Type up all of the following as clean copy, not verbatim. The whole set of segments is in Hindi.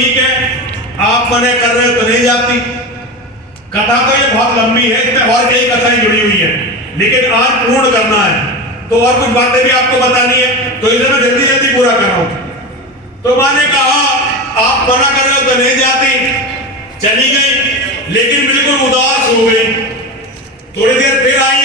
ठीक है, आप मना कर रहे हो तो नहीं जाती। कथा तो ये बहुत लंबी है, इसमें और कई कथाएं जुड़ी हुई है, लेकिन आज पूर्ण करना है तो और कुछ बातें भी आपको बतानी है, तो इसे मैं जल्दी जल्दी पूरा कर रहा हूं। तो माँ ने कहा आप मना कर रहे हो तो नहीं जाती, चली गई, लेकिन बिल्कुल उदास हो गई। थोड़ी देर फिर आई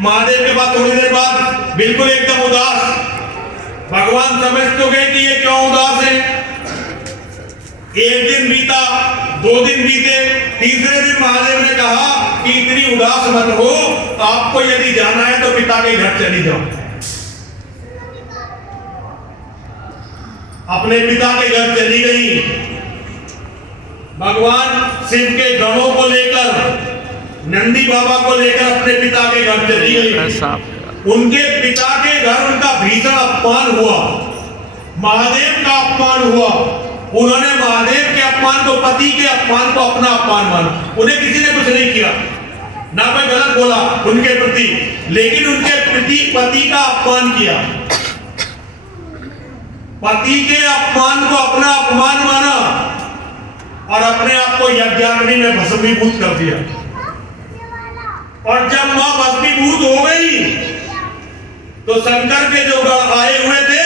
महादेव के पास, थोड़ी देर बाद बिल्कुल एकदम उदास। भगवान समझ तो गए कि ये क्यों उदास है। एक दिन बीता, 2 दिन बीते, तीसरे दिन महादेव ने कहा कि इतनी उदास मत हो, आपको यदि जाना है तो पिता के घर चली जाओ। अपने पिता के घर चली गई। भगवान शिव के गणों को लेकर, नंदी बाबा को लेकर अपने पिता के घर चली गई। उनके पिता के घर उनका भीषण अपमान हुआ, महादेव का अपमान हुआ। उन्होंने महादेव के अपमान को, पति के अपमान को अपना अपमान माना। उन्हें किसी ने कुछ नहीं किया, ना कोई गलत बोला उनके प्रति, लेकिन उनके पति का अपमान किया। पति के अपमान को अपना अपमान माना और अपने आप को यज्ञाग्नि में भस्मीभूत कर दिया। और जब मां भस्मीभूत हो गई तो शंकर के जो गण आए हुए थे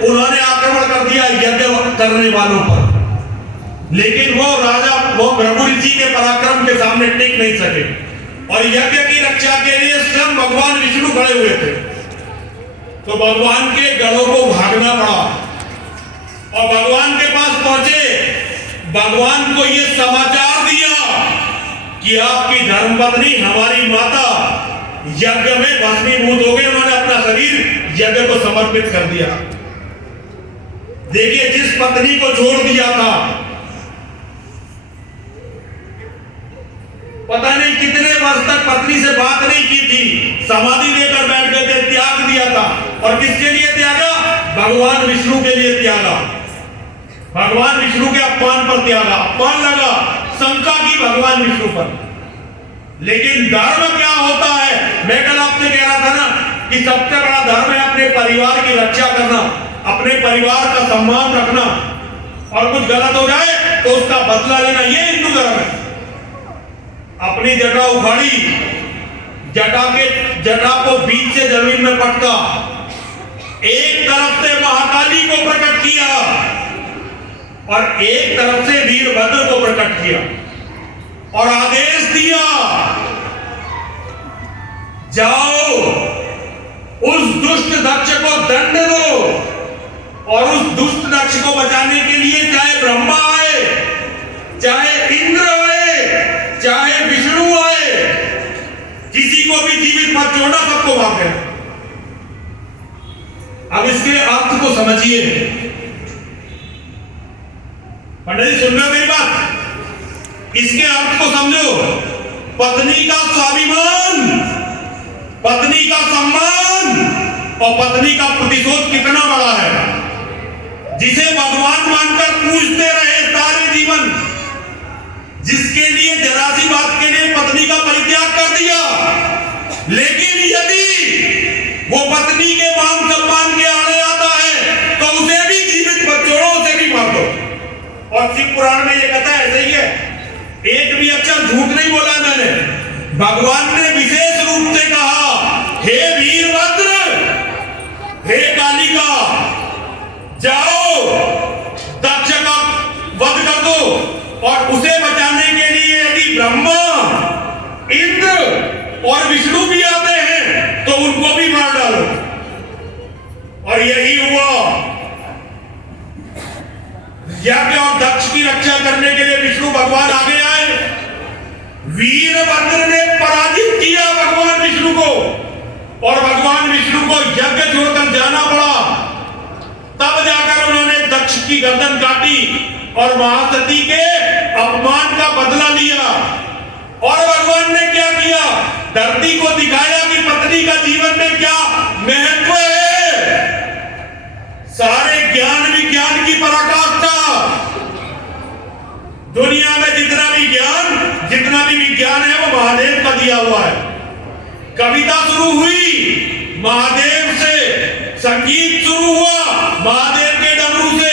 उन्होंने आक्रमण कर दिया यज्ञ करने वालों पर, लेकिन वो भृगु ऋषि के पराक्रम के सामने टिक नहीं सके और यज्ञ की रक्षा के लिए स्वयं भगवान विष्णु खड़े हुए थे। तो भगवान के गणों को भागना पड़ा और भगवान के पास पहुंचे। भगवान को यह समाचार दिया कि आपकी धर्मपत्नी हमारी माता यज्ञ में भस्मीभूत हो गई, उन्होंने अपना शरीर यज्ञ को समर्पित कर दिया। देखिए, जिस पत्नी को छोड़ दिया था, पता नहीं कितने वर्ष तक पत्नी से बात नहीं की थी, समाधि लेकर बैठ गए थे, त्याग दिया था। और किसके लिए त्यागा? भगवान विष्णु के लिए त्यागा। भगवान विष्णु के अपमान पर त्यागा। अपमान लगा, शंका की भगवान विष्णु पर। लेकिन धर्म क्या होता है? मैं कल आपसे कह रहा था ना कि सबसे बड़ा धर्म है अपने परिवार की रक्षा करना, अपने परिवार का सम्मान रखना, और कुछ गलत हो जाए तो उसका बदला लेना। ये हिंदू धर्म है। अपनी जटा उखाड़ी, जटा को बीच से जमीन में पटका, एक तरफ से महाकाली को प्रकट किया और एक तरफ से वीरभद्र को प्रकट किया और आदेश दिया, जाओ उस दुष्ट दक्ष को दंड दो। और उस दुष्ट दक्ष को बचाने के लिए चाहे ब्रह्मा आए, चाहे इंद्र आए, चाहे विष्णु आए, किसी को भी जीवित मत छोड़ना, सबको मार देना। अब इसके अर्थ को समझिए। पंडित जी सुन रहे हो मेरी बात? इसके अर्थ को समझो। पत्नी का स्वाभिमान, पत्नी का सम्मान और पत्नी का प्रतिशोध कितना बड़ा है, जिसे भगवान मानकर पूजते रहे सारे जीवन, जिसके लिए जरा सी बात के लिए पत्नी का परित्याग कर दिया। लेकिन यदि वो पत्नी के मान सम्मान के आड़े आता है तो उसे भी जीवित मत छोड़ो, उसे भी मार दो। और शिव पुराण में ये कथा ऐसे ही है, एक भी अक्षर झूठ नहीं बोला मैंने। भगवान ने विशेष रूप से कहा, हे वीरभद्र, हे कालिका, जाओ दक्ष का वध कर दो और उसे बचाने के लिए यदि ब्रह्मा, इंद्र और विष्णु भी आते हैं तो उनको भी मार डालो। और यही हुआ। यज्ञ और दक्ष की रक्षा करने के लिए विष्णु भगवान आगे आए। वीरभद्र ने पराजित किया भगवान विष्णु को और भगवान विष्णु को यज्ञ छोड़कर जाना पड़ा। तब जाकर उन्होंने दक्ष की गर्दन काटी और महासती के अपमान का बदला लिया। और भगवान ने क्या किया? धरती को दिखाया कि पत्नी का जीवन में क्या महत्व है। सारे ज्ञान विज्ञान की पराकाष्ठा, दुनिया में जितना भी विज्ञान है वो महादेव का दिया हुआ है। कविता शुरू हुई महादेव से, संगीत शुरू हुआ महादेव के डमरू से,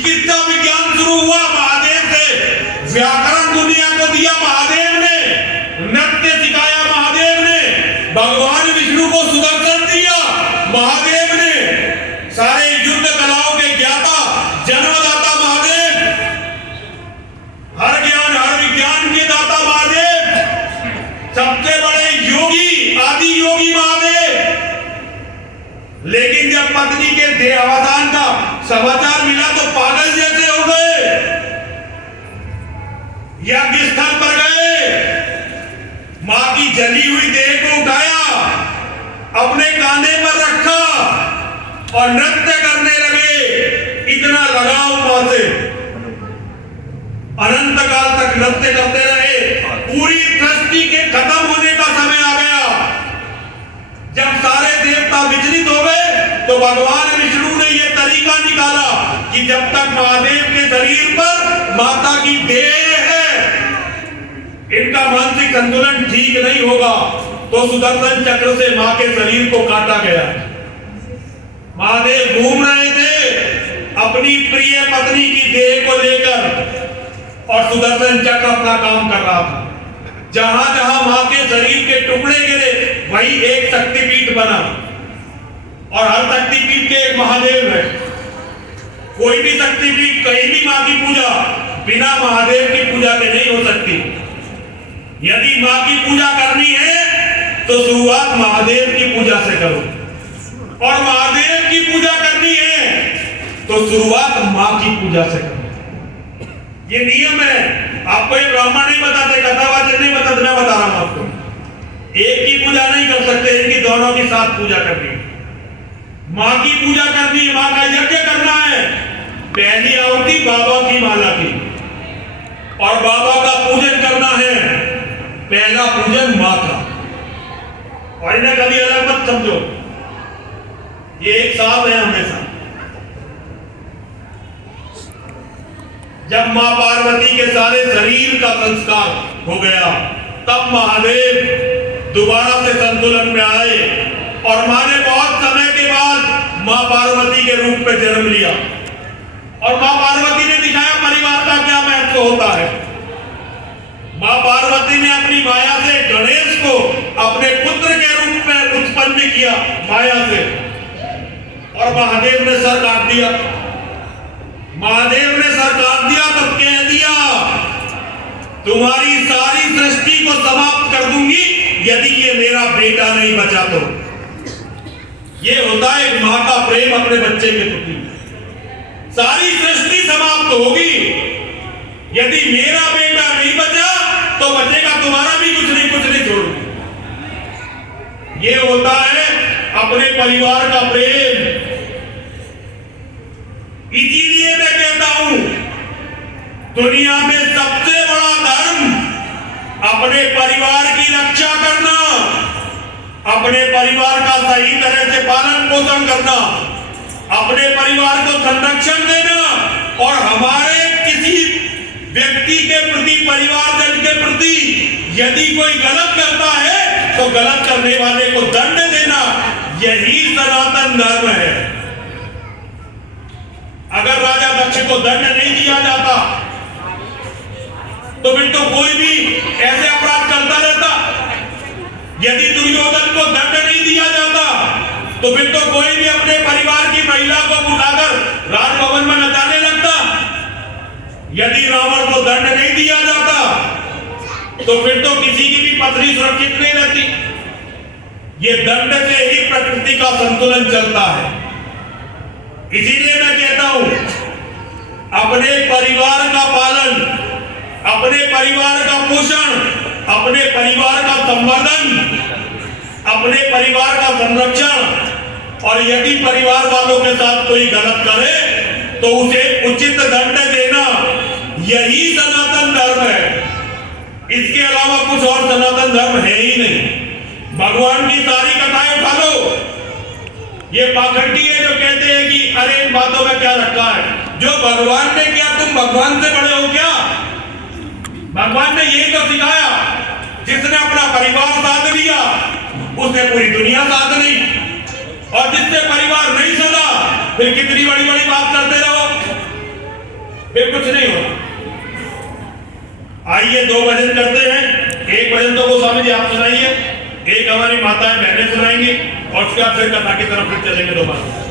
चिकित्सा विज्ञान शुरू हुआ महादेव से, व्याकरण दुनिया को दिया महादेव ने, नृत्य सिखाया महादेव ने, भगवान विष्णु को सुदर्शन दिया महादेव ने, सारे युद्ध कलाओं के ज्ञाता जन्मदाता महादेव, हर ज्ञान हर विज्ञान के दाता महादेव, सबसे बड़े योगी आदि योगी महादेव। लेकिन जब पत्नी के देहावसान का समाचार मिला तो पागल जैसे हो गए, यज्ञ स्थल पर गए, मां की जली हुई देह को उठाया, अपने कांधे पर रखा और नृत्य करने लगे। इतना लगाव मां से, अनंत काल तक नृत्य करते रहे। पूरी सृष्टि के खत्म होने का समय आ गया। जब सारे देवता विचलित हो गए तो भगवान विष्णु ने यह तरीका निकाला कि जब तक महादेव के शरीर पर माता की देह है, इनका मानसिक संतुलन ठीक नहीं होगा, तो सुदर्शन चक्र से मां के शरीर को काटा गया। महादेव घूम रहे थे अपनी प्रिय पत्नी की देह को लेकर और सुदर्शन चक्र अपना काम कर रहा था। जहां जहां मां के शरीर के टुकड़े गिरे वही एक शक्तिपीठ बना और हर शक्तिपीठ के एक महादेव है। कोई भी शक्तिपीठ कहीं भी मां की पूजा बिना महादेव की पूजा के नहीं हो सकती। यदि मां की पूजा करनी है तो शुरुआत महादेव की पूजा से करो, और महादेव की पूजा करनी है तो शुरुआत मां की पूजा से करो। ये नियम है। आपको ये ब्राह्मण नहीं बताते, कथावाचक नहीं बताते, मैं बता रहा हूं आपको। एक की पूजा नहीं कर सकते, इनकी दोनों की साथ पूजा करनी है। मां की पूजा करनी है, मां का यज्ञ करना है। पहली आहुति बाबा की माला की, और बाबा का पूजन करना है। पहला पूजन मां का, और इन्हें कभी अलग मत समझो, ये एक साथ है हमेशा। जब मां पार्वती के सारे शरीर का संस्कार हो गया तब महादेव दोबारा से संतुलन में आए, और मां ने बहुत समय के बाद मां पार्वती के रूप में जन्म लिया। और मां पार्वती ने दिखाया परिवार का क्या महत्व होता है। मां पार्वती ने अपनी माया से गणेश को अपने पुत्र के रूप में उत्पन्न किया माया से, और महादेव ने सर काट दिया। महादेव ने सर काट दिया तो कह दिया तुम्हारी सारी सृष्टि को समाप्त कर दूंगी यदि ये मेरा बेटा नहीं बचा तो। ये होता है एक मां का प्रेम अपने बच्चे के प्रति। सारी सृष्टि समाप्त होगी, यदि मेरा बेटा नहीं बचा तो बचेगा तुम्हारा भी कुछ नहीं छोड़ूंगी। ये होता है अपने परिवार का प्रेम। इसीलिए मैं कहता हूं दुनिया में सबसे बड़ा धर्म अपने परिवार की रक्षा करना, अपने परिवार का सही तरह से पालन पोषण करना, अपने परिवार को संरक्षण देना, और हमारे किसी व्यक्ति के प्रति, परिवारजन के प्रति यदि कोई गलत करता है तो गलत करने वाले को दंड देना, यही सनातन धर्म है। अगर राजा दक्ष को दंड नहीं दिया जाता तो फिर तो कोई भी ऐसे अपराध करता रहता। यदि दुर्योधन को दंड नहीं दिया जाता तो फिर तो कोई भी अपने परिवार की महिला को बुलाकर राजभवन में नचाने लगता। यदि रावण को दंड नहीं दिया जाता तो फिर तो किसी की भी पत्नी सुरक्षित नहीं रहती। ये दंड से ही प्रकृति का संतुलन चलता है। इसीलिए मैं कहता हूं अपने परिवार का पालन, अपने परिवार का पोषण, अपने परिवार का संवर्धन, अपने परिवार का संरक्षण, और यदि परिवार वालों के साथ कोई गलत करे तो उसे उचित दंड देना, यही सनातन धर्म है। इसके अलावा कुछ और सनातन धर्म है ही नहीं। भगवान की सारी कथाएं उठा लो, ये पाखंडी है जो कहते हैं कि अरे इन बातों में क्या रखा है। जो भगवान ने किया तुम भगवान से बड़े हो क्या? भगवान ने यही तो सिखाया, जिसने अपना परिवार साथ लिया उसने पूरी दुनिया साथ ली, और जिससे परिवार नहीं सदा फिर कितनी बड़ी बड़ी बात करते रहो। फिर कुछ नहीं होगा। आइए 2 भजन करते हैं। एक भजन तो गोस्वामी जी आप सुनाइए, एक हमारी माताएं बहनें सुनाएंगी और उसके बाद फिर कथा की तरफ फिर चलेंगे दोबारा।